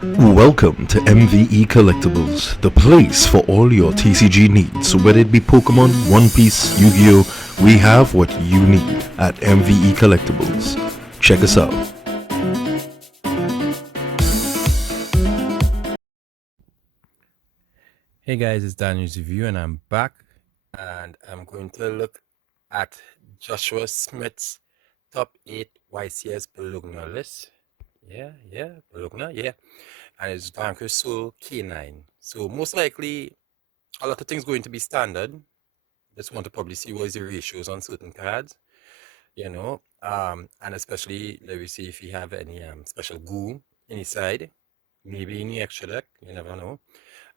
Welcome to MVE Collectibles, the place for all your TCG needs. So whether it be Pokemon, One Piece, Yu-Gi-Oh, we have what you need at MVE Collectibles. Check us out. Hey guys, it's Daniel's Review and I'm back and I'm going to look at Joshua Schmidt's top 8 YCS Balogna list. Balogna, and it's Vanquish Soul K9. So most likely a lot of things going to be standard. Just want to probably see what is the ratios on certain cards, and especially let me see if you have any special goo inside, maybe in the extra deck, you never know,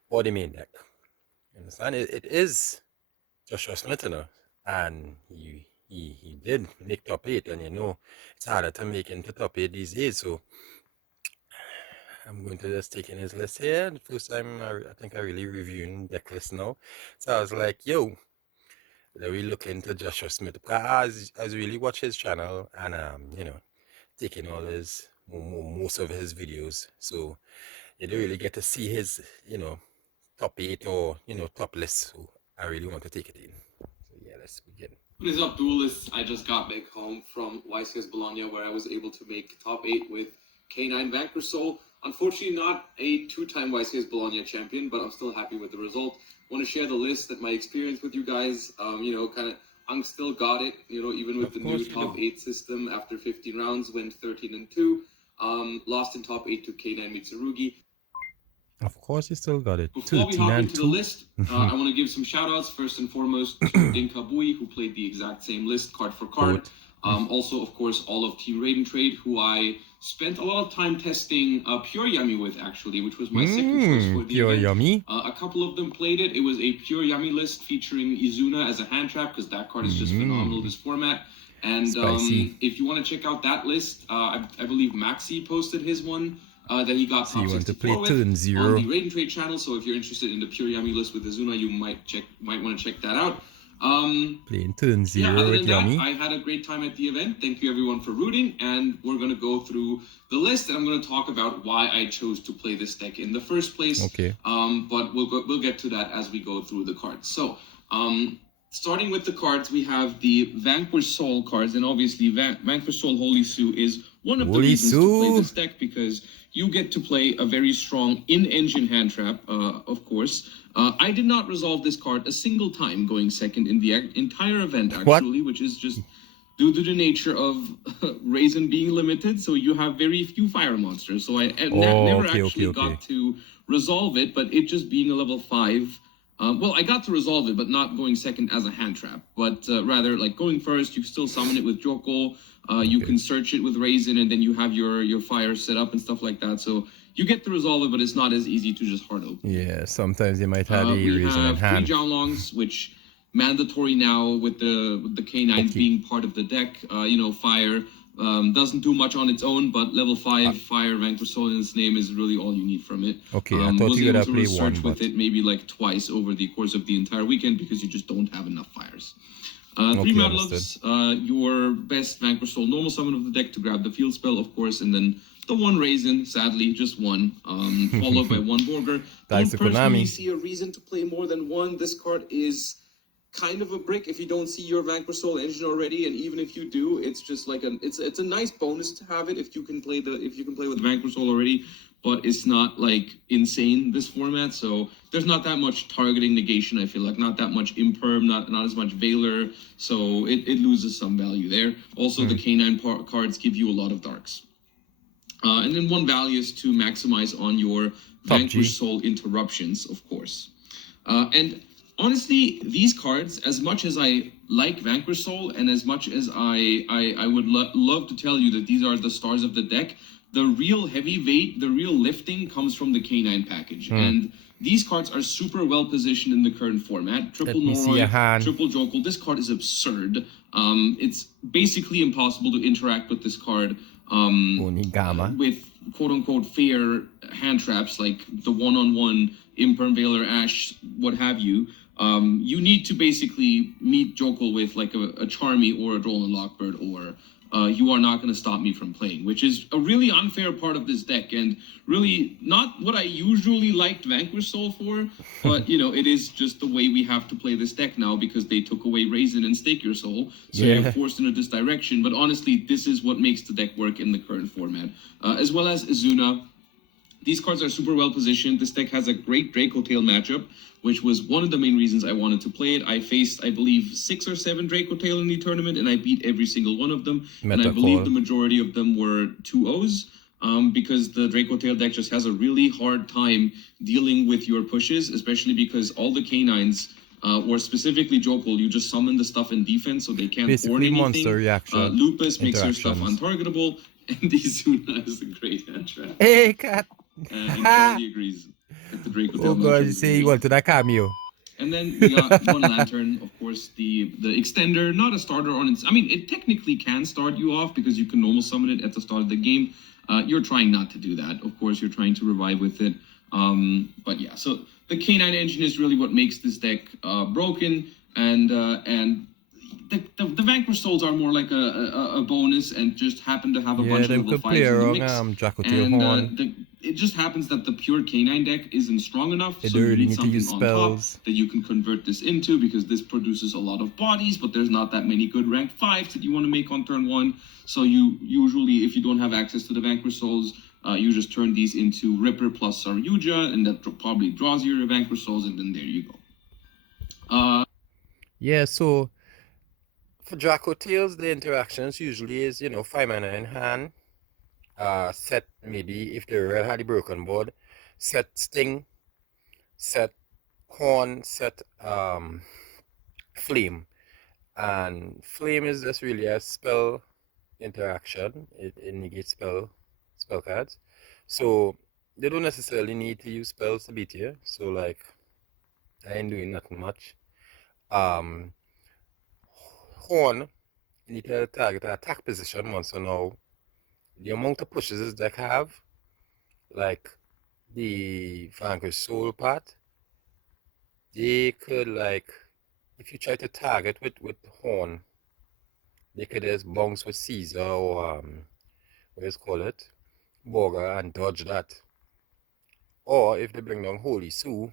or the main deck. You understand? It is Joshua Schmidt, and he did make top 8, and it's harder to make into top 8 these days. So I'm going to just take in his list here. The first time I think I really reviewing deck list now. So I was like, yo, let me look into Joshua Schmidt. I really watch his channel and taking all his most of his videos. So you don't really get to see his, top 8 or top list. So I really want to take it in. So yeah, let's begin. What is up, duelists? I just got back home from YCS Bologna, where I was able to make top 8 with K9 Vanquish Soul. Unfortunately, not a 2-time YCS Bologna champion, but I'm still happy with the result. Want to share the list and my experience with you guys. I'm still got it. Even with the new top 8 system, after 15 rounds, went 13-2. Lost in top 8 to K9 Mitsurugi. Of course, you still got it. Before we hop into the list, I want to give some shout-outs. First and foremost, to Dinkabui, who played the exact same list, card for card. Also, of course, all of Team Raid and Trade, who I spent a lot of time testing Pure Yummy with, actually, which was my second choice for the Pure event. Yummy. A couple of them played it. It was a Pure Yummy list featuring Izuna as a hand trap, because that card is just phenomenal, this format. And if you want to check out that list, I believe Maxi posted his one. That he got top 64 with on the Raid and Trade channel. So if you're interested in the Pure Yummy list with Izuna, you might want to check that out. Playing turn 0 with Yummy. I had a great time at the event. Thank you everyone for rooting, and we're gonna go through the list, and I'm gonna talk about why I chose to play this deck in the first place. Okay. But we'll get to that as we go through the cards. So, starting with the cards, we have the Vanquish Soul cards, and obviously Vanquish Soul Holy Sue is one of the reasons to play this deck, because you get to play a very strong in-engine hand trap, of course. I did not resolve this card a single time going second in the entire event, actually, which is just due to the nature of Raisin being limited, so you have very few fire monsters. So I never got to resolve it, but it just being a level 5... well, I got to resolve it, but not going second as a hand trap. But rather, like, going first, you still summon it with Joko. You can search it with Raisin, and then you have your fire set up and stuff like that. So you get to resolve it, but it's not as easy to just hard open. Yeah, sometimes you might have a Raisin in hand. 3 Jiaolongs, which mandatory now with the K9s being part of the deck. Fire doesn't do much on its own, but level 5 Fire Vanquish Soul in its name is really all you need from it. Okay, I thought you would play one, but... with it maybe like twice over the course of the entire weekend, because you just don't have enough fires. 3 Madloves, your best Vanquish Soul normal summon of the deck to grab the field spell, of course, and then the 1 Raisin, sadly, just 1, followed by 1 Borger. Don't personally see a reason to play more than 1. This card is kind of a brick if you don't see your Vanquish Soul engine already, and even if you do, it's just like it's a nice bonus to have it if you can play with Vanquish Soul already, but it's not like insane this format. So there's not that much targeting negation. I feel like not that much imperm, not as much Veiler, so it loses some value there. Also, the K9 cards give you a lot of darks, and then 1 Valius to maximize on your Vanquish Soul interruptions, of course, and honestly, these cards, as much as I like Vanquish Soul, and as much as I would love to tell you that these are the stars of the deck, the real heavyweight, the real lifting comes from the K9 package. And these cards are super well positioned in the current format. Triple Noroi, triple Jokul. This card is absurd. It's basically impossible to interact with this card with quote-unquote fair hand traps, like the one-on-one Imperm, Veiler, Ash, what have you. You need to basically meet Jokul with like a Charmy or a Droll and Lockbird or you are not going to stop me from playing, which is a really unfair part of this deck, and really not what I usually liked Vanquish Soul for, but, you know, it is just the way we have to play this deck now because they took away Raisin and Stake Your Soul, so you're forced into this direction, but honestly, this is what makes the deck work in the current format. As well as Izuna. These cards are super well positioned. This deck has a great Draco Tail matchup, which was one of the main reasons I wanted to play it. I faced, I believe, 6 or 7 Draco Tail in the tournament, and I beat every single one of them. And I believe the majority of them were 2-0s, because the Draco Tail deck just has a really hard time dealing with your pushes, especially because all the canines, or specifically Jokul, you just summon the stuff in defense, so they can't Basically anything. monster reaction. Lupus makes your stuff untargetable, and Izuna is a great hand trap. Hey, cat! And Charlie agrees that the Draco Tail Oh god, you say you wanted that cameo. And then we got one lantern, of course, the extender, not a starter on its. I mean, it technically can start you off because you can normal summon it at the start of the game. You're trying not to do that. Of course, you're trying to revive with it. But yeah, so the K9 engine is really what makes this deck broken, and the Vanquish Souls are more like a bonus and just happen to have a bunch of level 5s in the mix. And it just happens that the pure K9 deck isn't strong enough, so you need something on top that you can convert this into, because this produces a lot of bodies, but there's not that many good rank 5s that you want to make on turn 1. So you usually, if you don't have access to the Vanquish Souls, you just turn these into Ripper plus Saryuja, and that probably draws your Vanquish Souls, and then there you go. Yeah, so for Draco Tails, the interactions usually is, 5 mana in hand. Set, maybe if they already had the broken board, set Sting, set Horn, set Flame. And Flame is just really a spell interaction. It negates spell cards. So they don't necessarily need to use spells to beat you. So like, I ain't doing nothing much. Horn, you need to target the attack position once. So now the amount of pushes this deck have, like the Vanquish Soul part, they could, like, if you try to target with Horn, they could just bounce with Caesar or what is call it, Borga, and dodge that. Or if they bring down Holy Sue,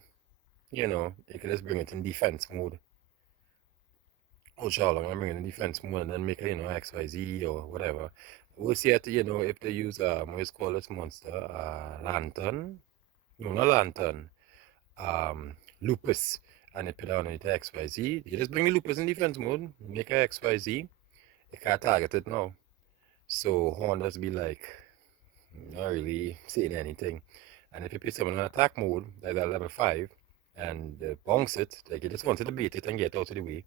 they could just bring it in defense mode. Oh, Charlotte, I'm bringing it in defense mode and then make it, XYZ or whatever. We'll see it, if they use, what is called this monster, Lantern. No, not Lantern. Lupus. And they put down it XYZ. You just bring the Lupus in defense mode, make a XYZ. You can't target it now. So Horn does be like, not really saying anything. And if you put someone on attack mode, like that level 5, and bounce it, like you just wanted to beat it and get out of the way,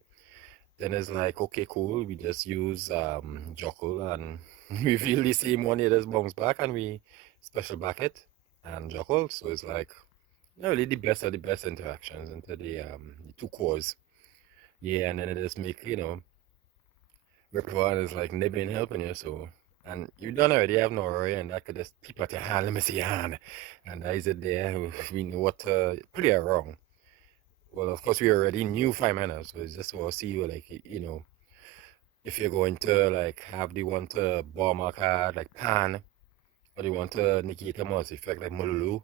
then it's like, okay, cool, we just use Jokul, and we feel the same one, it just bounce back, and we special back it, and Jokul. So it's like, really the best of the best interactions into the 2 cores. Yeah, and then it just make, Ripper is like nibbling helping you, so. And you done already have no worry, and that could just peep at your hand, let me see your hand. And that is it there, we know what to play wrong. Well, of course, we already knew 5 mana, so it's just want to see you, like, if you're going to, like, have the one to bomb a card, like Pan, or you want to negate a mouse effect, like Mululu,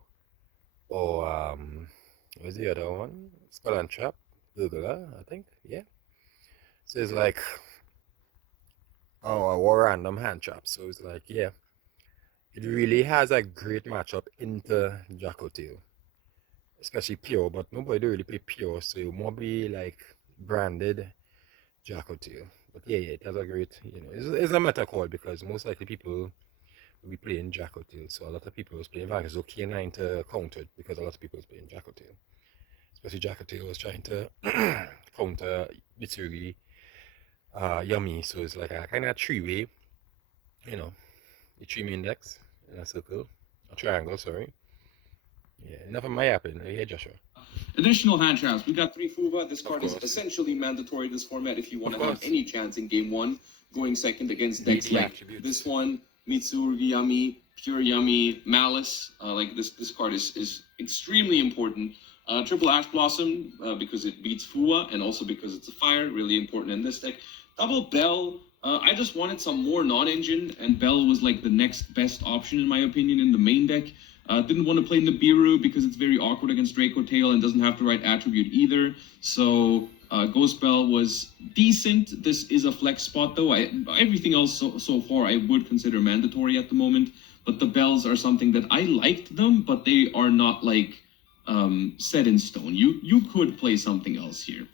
or, what's the other one? Spell and Trap, Gurgler, I think, yeah. So it's like, a random hand trap, so it's like, yeah, it really has a great matchup into Draco Tail. Especially pure, but nobody really play pure, so it won't be like branded Draco Tail. But yeah, it has a great, it's a meta call because most likely people will be playing Draco Tail, so a lot of people was playing Vanquish, so K9 to counter it because a lot of people was playing Draco Tail. Especially Draco Tail was trying to counter Mitsurugi Yummy, so it's like a kind of 3-way, the 3 main decks in a circle, a triangle, sorry. Yeah, nothing might happen. Yeah, Joshua. Additional hand traps. We got 3 Fuva. This card is essentially mandatory in this format if you want to have any chance in game 1, going second against decks like this one, Mitsurugi Yummy, Pure Yummy, Malice. Like this card is extremely important. Triple Ash Blossom because it beats Fuwa and also because it's a fire, really important in this deck. Double Bell I just wanted some more non-engine, and Bell was like the next best option in my opinion in the main deck. Didn't want to play Nibiru because it's very awkward against Draco Tail and doesn't have the right attribute either. So Ghost Bell was decent. This is a flex spot though. Everything else so far I would consider mandatory at the moment. But the bells are something that I liked them, but they are not like set in stone. You could play something else here.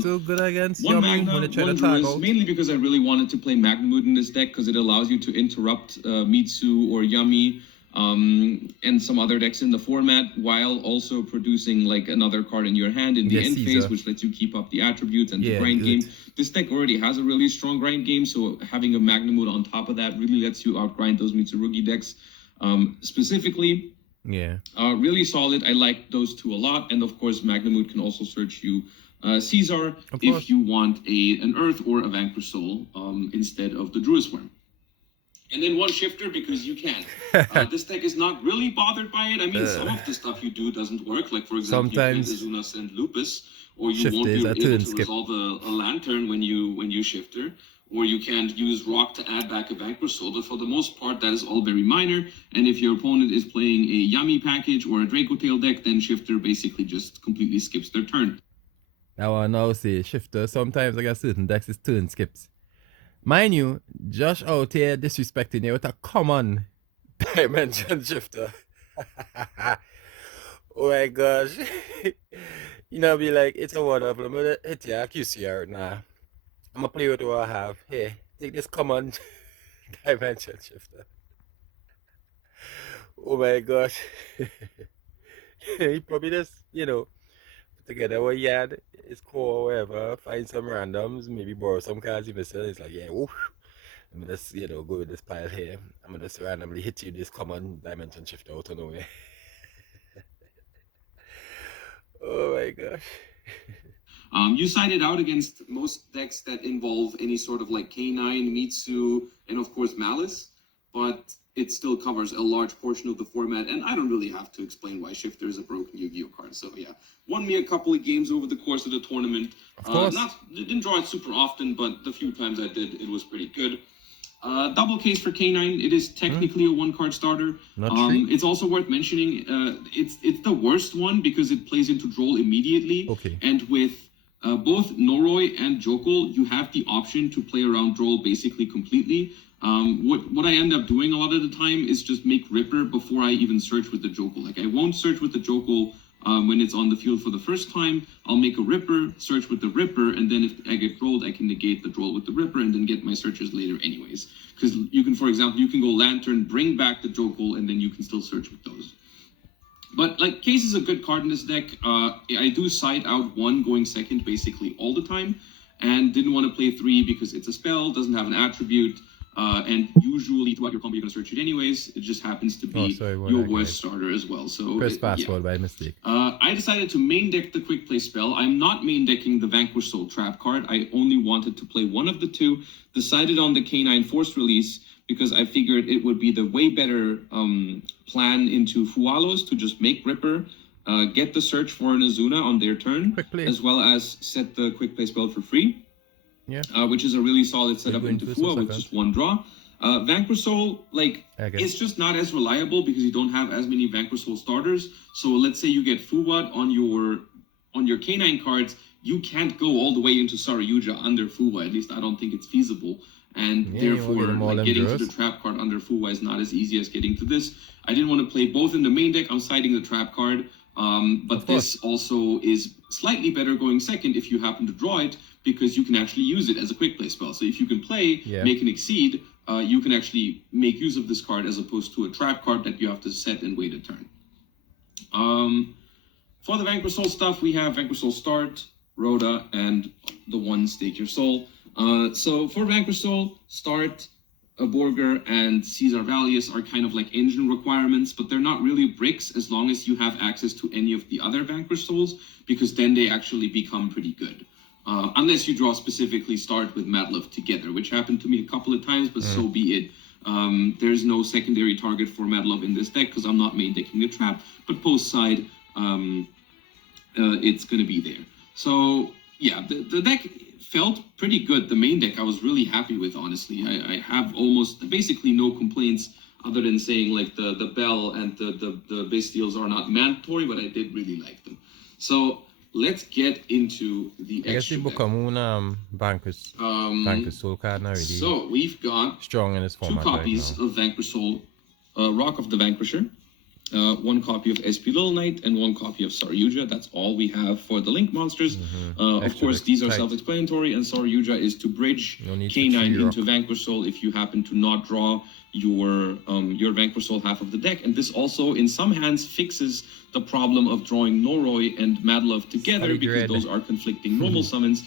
Still good against one Yummy Magna, when they try one to tag Druis, out. mainly because I really wanted to play Magnamood in this deck because it allows you to interrupt Mitsu or Yummy and some other decks in the format while also producing like another card in your hand in the end phase, which lets you keep up the attributes and the grind game. This deck already has a really strong grind game, so having a Magnamood on top of that really lets you outgrind those Mitsurugi decks. Specifically, really solid. I like those two a lot, and of course Magnamood can also search you Caesar if you want an Earth or a Vanquish Soul instead of the Druis Worm. And then one Shifter because you can. This deck is not really bothered by it. I mean, some of the stuff you do doesn't work. Like, for example, sometimes you can Azuna send Lupus, or you won't be able to resolve a Lantern when you Shifter, or you can't use Rock to add back a Vanquish Soul. But for the most part, that is all very minor. And if your opponent is playing a Yummy package or a Draco Tail deck, then Shifter basically just completely skips their turn. Now I now say Shifter. Sometimes I got certain decks is turn skips. Mind you, Josh out here disrespecting you with a common Dimension Shifter. Oh my gosh. You know, be like, it's a wonderful. I'm gonna hit you, QCR now. I'm gonna play with what I have. Here, take this common Dimension Shifter. Oh my gosh. He probably just, you know, together what he had, his core or whatever, find some randoms, maybe borrow some cards he missed. It's like, yeah, woof. I'm gonna just, you know, go with this pile here. I'm gonna just randomly hit you this common Dimension Shifter out of nowhere. Oh my gosh. You side it out against most decks that involve any sort of like K9, Mitsu, and of course Malice, but it still covers a large portion of the format, and I don't really have to explain why Shifter is a broken Yu-Gi-Oh card. So yeah, won me a couple of games over the course of the tournament. Didn't draw it super often, but the few times I did, it was pretty good. Double case for K9. It is technically a one-card starter. It's also worth mentioning. It's the worst one because it plays into Droll immediately. And with both Noroi and Jokul, you have the option to play around Droll basically completely. What I end up doing a lot of the time is just make Ripper before I even search with the Jokul. Like, I won't search with the Jokul when it's on the field for the first time. I'll make a Ripper, search with the Ripper, and then if I get rolled, I can negate the Droll with the Ripper and then get my searches later anyways. Because you can, for example, you can go Lantern, bring back the Jokul, and then you can still search with those. But, like, Case is a good card in this deck. I do side out 1 going second basically all the time, and didn't want to play 3 because it's a spell, doesn't have an attribute, and usually throughout your combo you're going to search it anyways. It just happens to be your worst starter as well. So press fast forward by mistake. I decided to main deck the quick play spell. I'm not main decking the Vanquish Soul Trap card. I only wanted to play one of the two. Decided on the K9 Force Release because I figured it would be the way better plan into Fualos to just make Ripper, get the search for an Azuna on their turn, as well as set the quick play spell for free. Which is a really solid setup into Fua with just 1 draw. Vanquish Soul, like, it's just not as reliable because you don't have as many Vanquish Soul starters. So let's say you get Fuwa on your K9 cards, you can't go all the way into Saryuja under Fuwa. At least I don't think it's feasible. And therefore, like, getting to the trap card under Fuwa is not as easy as getting to this. I didn't want to play both in the main deck. I'm siding the trap card. But this also is slightly better going second if you happen to draw it, because you can actually use it as a quick play spell. So if you can play, make an Exceed, you can actually make use of this card as opposed to a trap card that you have to set and wait a turn. For the Vanquish Soul stuff, we have Vanquish Soul Start, Rhoda, and the one Stake Your Soul. So for Vanquish Soul, Start, Borger, and Caesar Valius are kind of like engine requirements, but they're not really bricks as long as you have access to any of the other Vanquish Souls, because then they actually become pretty good. Unless you draw specifically Start with Madlove together, which happened to me a couple of times, but so be it. There's no secondary target for Madlove in this deck because I'm not main decking the trap, but post side, it's going to be there. So yeah, the deck felt pretty good. The main deck I was really happy with, honestly. I have almost basically no complaints other than saying like the Bell and the Bastials are not mandatory, but I did really like them. So let's get into the I guess the extra deck. Book Vanquish Soul card now really So we've got strong in this two format copies right now. of Vanquish Soul, Rock of the Vanquisher, one copy of SP Little Knight, and one copy of Saryuja. That's all we have for the Link monsters. Of course, these are self-explanatory, and Saryuja is to bridge K9 into Vanquish Soul if you happen to not draw your Vanquish Soul half of the deck. And this also, in some hands, fixes the problem of drawing Noroi and Madlove together because those are conflicting normal summons.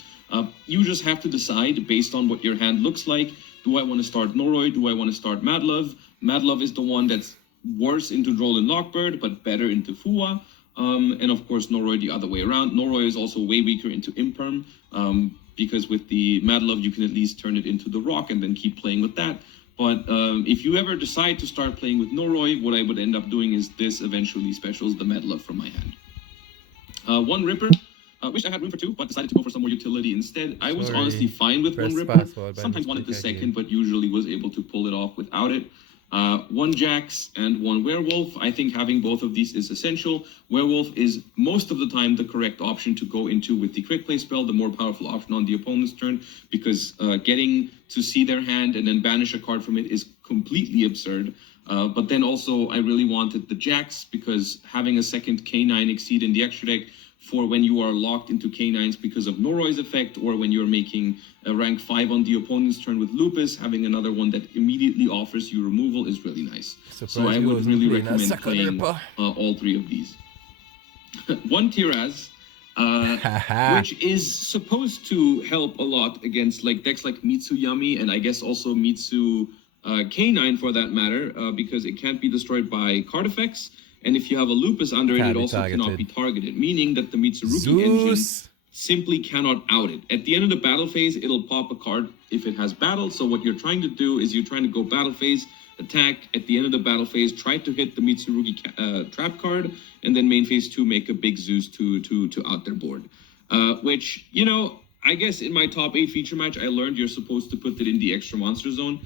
You just have to decide based on what your hand looks like. Do I want to start Noroi? Do I want to start Madlove? Madlove is the one that's worse into Droll and Lockbird, but better into Fua. And of course, Noroi the other way around. Noroi is also way weaker into Imperm, because with the Madlove, you can at least turn it into the Rock and then keep playing with that. But if you ever decide to start playing with Noroi, what I would end up doing is this eventually specials the Madlove from my hand. One Ripper. Wish I had room for two, but decided to go for some more utility instead. I was honestly fine with one Ripper. Sometimes wanted the second, but usually was able to pull it off without it. One Jax and one Werewolf. I think having both of these is essential. Werewolf is most of the time the correct option to go into with the quick play spell, the more powerful option on the opponent's turn, because getting to see their hand and then banish a card from it is completely absurd. But then also I really wanted the Jax because having a second K9 Exceed in the extra deck for when you are locked into K9s because of Noroi's effect, or when you're making a rank 5 on the opponent's turn with Lupus, having another one that immediately offers you removal is really nice. So I would really recommend playing all three of these. One Tiraz, which is supposed to help a lot against like decks like Mitsu Yami, and I guess also Mitsu K9 for that matter, because it can't be destroyed by card effects. And if you have a Lupus under it, it also cannot be targeted, meaning that the Mitsurugi engine simply cannot out it. At the end of the battle phase, it'll pop a card if it has battle. So what you're trying to do is you're trying to go battle phase, attack. At the end of the battle phase, try to hit the Mitsurugi trap card, and then main phase 2, make a big Zeus to out their board. Which, you know, I guess in my top 8 feature match, I learned you're supposed to put it in the extra monster zone,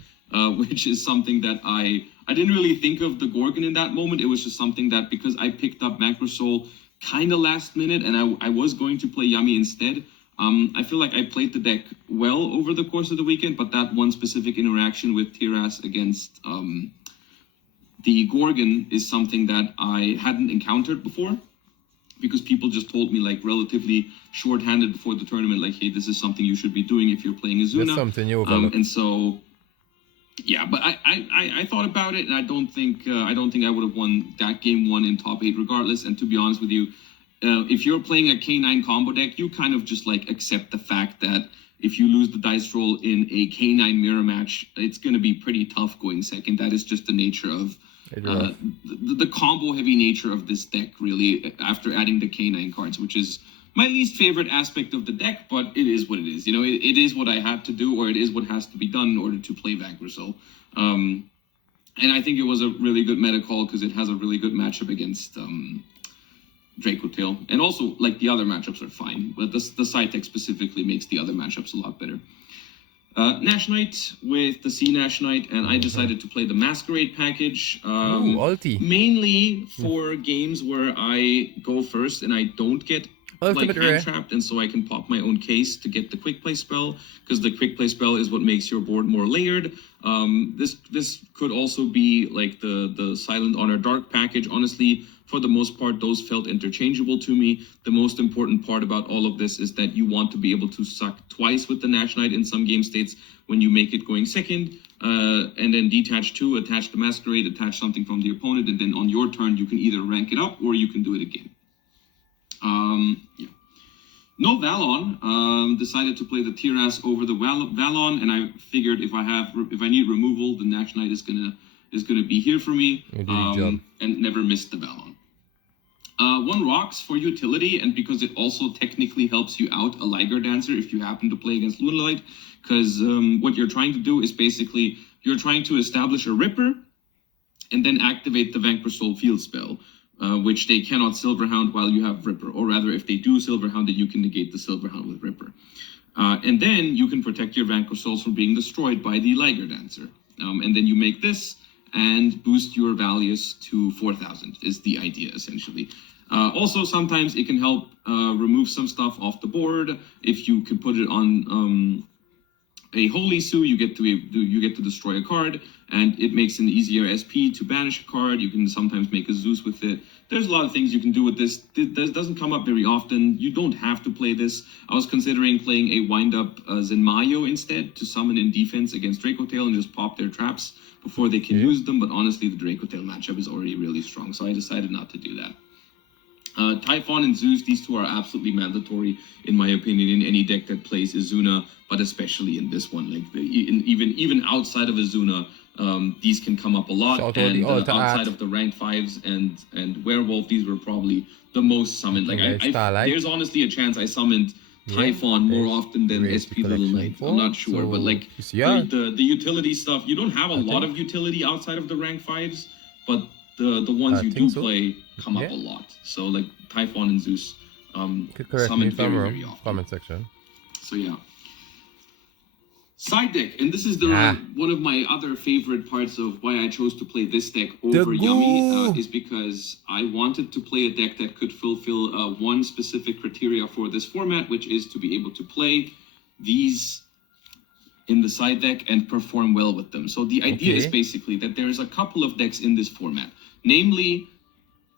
which is something that I didn't really think of the Gorgon in that moment. It was just something that because I picked up Vanquish Soul kind of last minute and I was going to play Yami instead. I feel like I played the deck well over the course of the weekend, but that one specific interaction with Tiras against the Gorgon is something that I hadn't encountered before, because people just told me like relatively short-handed before the tournament, like, hey, this is something you should be doing if you're playing Azuna. That's something you overlook. And so... yeah, but I thought about it, and I don't think I would have won that game 1 in top 8 regardless. And to be honest with you, if you're playing a K9 combo deck, you kind of just like accept the fact that if you lose the dice roll in a K9 mirror match, it's going to be pretty tough going second. That is just the nature of the combo heavy nature of this deck, really, after adding the K9 cards, which is my least favorite aspect of the deck, but it is what it is. You know, it is what I had to do, or it is what has to be done in order to play Vanquish Soul. And I think it was a really good meta call because it has a really good matchup against Draco Tail. And also, like, the other matchups are fine, but the side tech specifically makes the other matchups a lot better. Nash Knight with the C Nash Knight, and I decided to play the Masquerade package. Mainly for games where I go first and I don't get like hand trapped, and so I can pop my own case to get the quick play spell, because the quick play spell is what makes your board more layered. This could also be like the Silent Honor Dark package. Honestly, for the most part, those felt interchangeable to me. The most important part about all of this is that you want to be able to suck twice with the Nash Knight in some game states when you make it going second, and then detach 2, attach the Masquerade, attach something from the opponent, and then on your turn you can either rank it up or you can do it again. Yeah. No Valon. Decided to play the Tiras over the Valon, and I figured if I need removal, the Nash Knight is gonna be here for me. And never missed the Valon. One Rocks for utility, and because it also technically helps you out a Liger Dancer if you happen to play against Lunalight, because what you're trying to do is basically you're trying to establish a Ripper and then activate the Vanquish Soul field spell, which they cannot Silverhound while you have Ripper, or rather if they do Silverhound, then you can negate the Silverhound with Ripper. And then you can protect your Vanquish Souls from being destroyed by the Liger Dancer. And then you make this and boost your Valius to 4,000 is the idea, essentially. Also, sometimes it can help remove some stuff off the board. If you could put it on a Holy Sue, you get to destroy a card, and it makes an easier SP to banish a card. You can sometimes make a Zeus with it. There's a lot of things you can do with this. This doesn't come up very often. You don't have to play this. I was considering playing a wind-up Zenmayo instead to summon in defense against Dracotail and just pop their traps before they can use them, but honestly, the Dracotail matchup is already really strong, so I decided not to do that. Typhon and Zeus, these two are absolutely mandatory, in my opinion, in any deck that plays Izuna, but especially in this one. Like, even outside of Izuna, these can come up a lot, and outside of the rank 5s and Werewolf, these were probably the most summoned. Like, there's honestly a chance I summoned Typhon more often than SP Little Knight. I'm not sure, but like the utility stuff, you don't have a lot of utility outside of the rank 5s, but the ones you do play come up a lot. So like Typhon and Zeus summon very often. Comment section. So yeah. Side deck, and this is the one of my other favorite parts of why I chose to play this deck over Yummy, is because I wanted to play a deck that could fulfill one specific criteria for this format, which is to be able to play these in the side deck and perform well with them. So the idea is basically that there's a couple of decks in this format, namely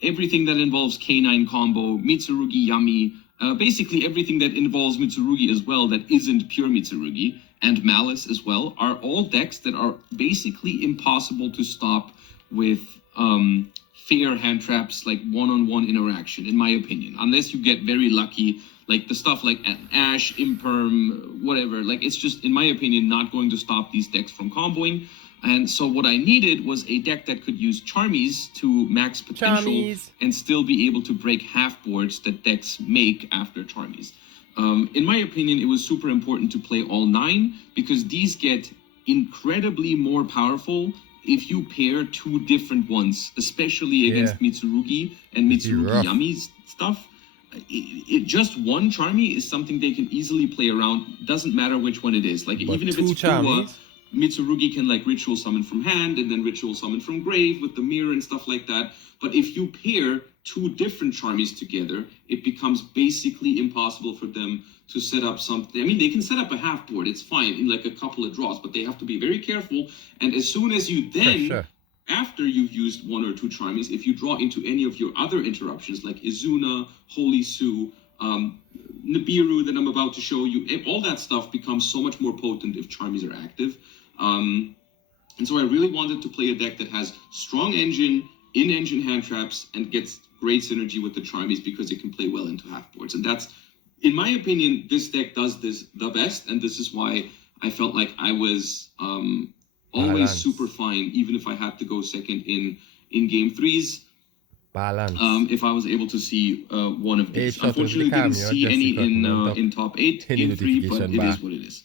everything that involves K9 combo, Mitsurugi, Yummy, basically everything that involves Mitsurugi as well that isn't pure Mitsurugi, and Malice as well, are all decks that are basically impossible to stop with fair hand traps, like one-on-one interaction, in my opinion, unless you get very lucky. Like the stuff like Ash, Imperm, whatever, like it's just, in my opinion, not going to stop these decks from comboing. And so what I needed was a deck that could use Charmies to max potential and still be able to break half boards that decks make after Charmies. In my opinion, it was super important to play all 9 because these get incredibly more powerful if you pair 2 different ones, especially against Mitsurugi and Mitsurugi Yami's stuff. Just one Charmy is something they can easily play around. Doesn't matter which one it is. Like, even if it's Fuwa, Mitsurugi can like ritual summon from hand and then ritual summon from grave with the mirror and stuff like that. But if you pair 2 different Charmies together, it becomes basically impossible for them to set up something. I mean, they can set up a half board, it's fine, in like a couple of draws, but they have to be very careful. And as soon as you then, after you've used 1 or 2 Charmies, if you draw into any of your other interruptions, like Izuna, Holy Sue, Nibiru that I'm about to show you, all that stuff becomes so much more potent if Charmies are active. And so I really wanted to play a deck that has strong engine, in-engine hand traps, and gets great synergy with the Charmies because it can play well into half boards. And that's, in my opinion, this deck does this the best, and this is why I felt like I was always super fine, even if I had to go second in game 3s. If I was able to see one of these. Unfortunately, didn't see any in top 8 game 3, but it is what it is.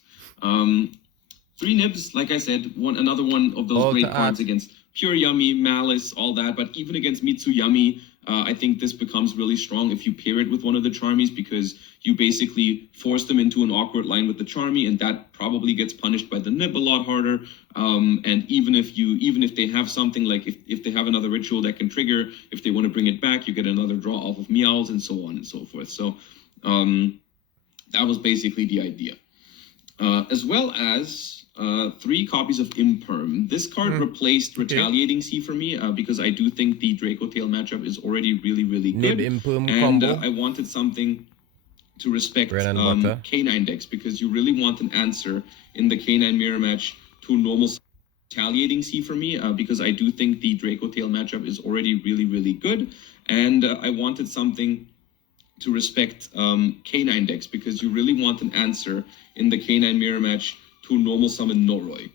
3 nibs, like I said, another one of those great cards against pure Yummy, Malice, all that. But even against Mitsu Yummy, I think this becomes really strong if you pair it with one of the Charmies, because you basically force them into an awkward line with the Charmy, and that probably gets punished by the nib a lot harder. And even if they have something like, if they have another ritual that can trigger, if they want to bring it back, you get another draw off of Meows and so on and so forth. So that was basically the idea. As well as 3 copies of Imperm. This card replaced Retaliating Sea for me because I do think the Dracotail matchup is already really, really good. And I wanted something to respect K9 decks, because you really want an answer in the K9 mirror match to normal Retaliating Sea for me because I do think the Dracotail matchup is already really, really good. And I wanted something to respect K9 decks because you really want an answer in the K9 mirror match to normal summon Noroi.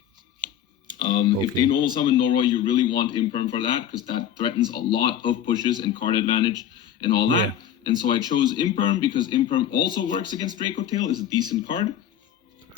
If they normal summon Noroi, you really want Imperm for that, because that threatens a lot of pushes and card advantage and all that. And so I chose Imperm because Imperm also works against Dracotail, is a decent card,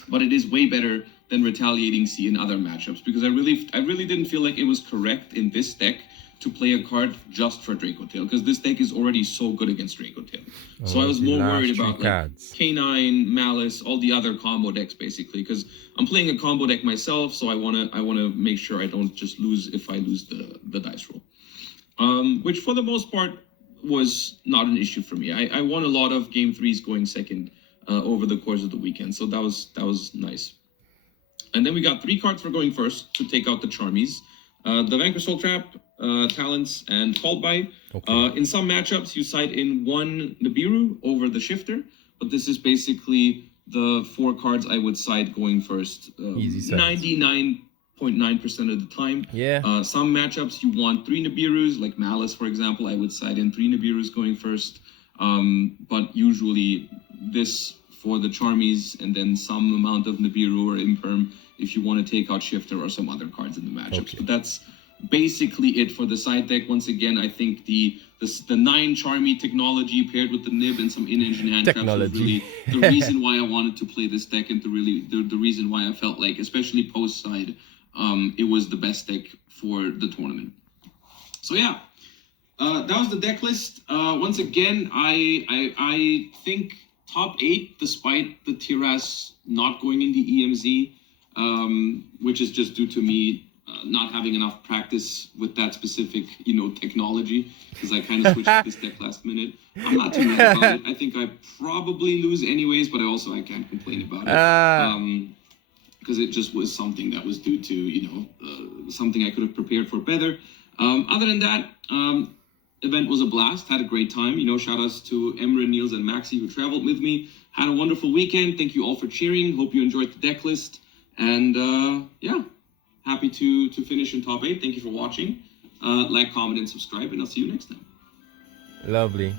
but it is way better than Retaliating Sea in other matchups, because I really didn't feel like it was correct in this deck to play a card just for Draco Tail, because this deck is already so good against Draco Tail. So I was more worried about like K9, Malice, all the other combo decks basically, because I'm playing a combo deck myself, so I wanna make sure I don't just lose if I lose the dice roll. Which for the most part was not an issue for me. I won a lot of game threes going second over the course of the weekend, so that was nice. And then we got 3 cards for going first to take out the Charmies. The Vanquish Soul Trap, Talents, and Called By. Okay. In some matchups, you side in 1 Nibiru over the Shifter, but this is basically the 4 cards I would side going first. Easy 99.9% of the time. Yeah. Some matchups, you want 3 Nibirus, like Malice, for example. I would side in 3 Nibirus going first. But usually this for the Charmies, and then some amount of Nibiru or Imperm if you want to take out Shifter or some other cards in the matchups. Okay. But that's basically it for the side deck. Once again, I think the 9 Charmy technology paired with the Nib and some in-engine hand traps was really the reason why I wanted to play this deck, and the reason why I felt like, especially post-side, it was the best deck for the tournament. So yeah, that was the deck list. Once again, I think top 8, despite the Tiras not going in the EMZ, which is just due to me not having enough practice with that specific, technology, because I kind of switched to this deck last minute. I'm not too mad about it. I think I probably lose anyways, but I can't complain about it. Because it just was something that was due to, something I could have prepared for better. Other than that, event was a blast. Had a great time. Shout outs to Emre, Niels, and Maxi who traveled with me. Had a wonderful weekend. Thank you all for cheering. Hope you enjoyed the deck list. And yeah, happy to finish in top 8. Thank you for watching. Like, comment, and subscribe, and I'll see you next time. Lovely.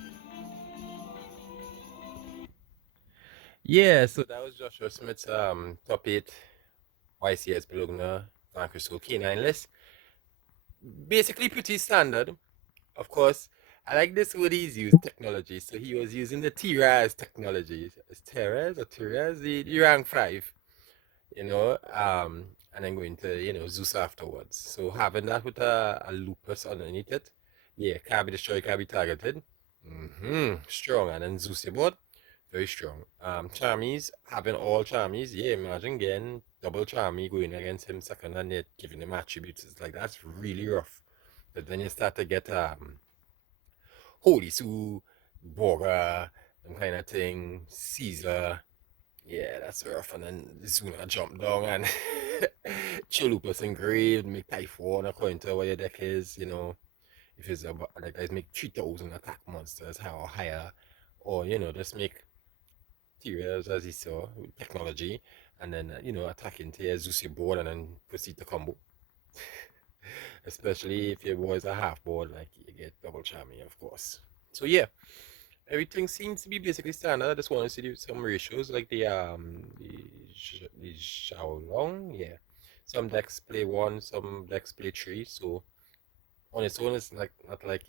Yeah, so that was Joshua Schmidt's top 8 YCS Balogna Vanquish K9 list. Basically pretty standard. Of course, I like this word he's used, technology. So he was using the T-Raz technology. It's T-Raz or T-Raz? The rank 5, and then going to, Zeus afterwards. So having that with a lupus underneath it, yeah, can be destroyed, can be targeted. Strong. And then Zeus board, very strong. Charmies, having all Charmies, yeah, imagine getting double Charmy going against him second and it giving him attributes. It's like, that's really rough. But then you start to get Holy Sue, Borga, them kind of thing, Caesar. Yeah, that's rough. And then Zuna jump down and Chilupus engraved, make Typhoon according to what your deck is, if it's about, like, guys make 3,000 attack monsters or higher, or just make Tyrios as you saw with technology, and then attack into your Zeus board and then proceed to combo. Especially if your boys are half board, like you get double Charmy, of course. So yeah, everything seems to be basically standard. I just want to see some ratios, like the Xiaolong, yeah. Some decks play 1, some decks play 3. So on its own, it's like not like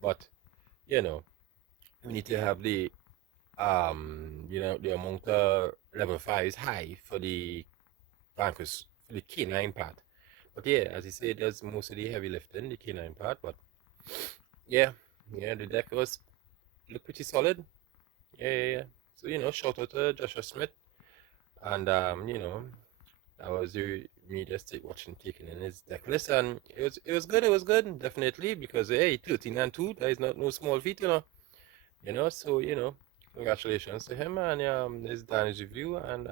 but we need to have the the amount of level 5 is high for the Vanquish, for the K9 part. But yeah, as you say, there's most of the heavy lifting, the K9 part. But yeah, the deck looked pretty solid. Yeah. So shout out to Joshua Schmidt, and that was me just taking in his deck list, and it was good. It was good, definitely, because hey, 13-2, that is not no small feat, So congratulations to him, and this is Danny's review, and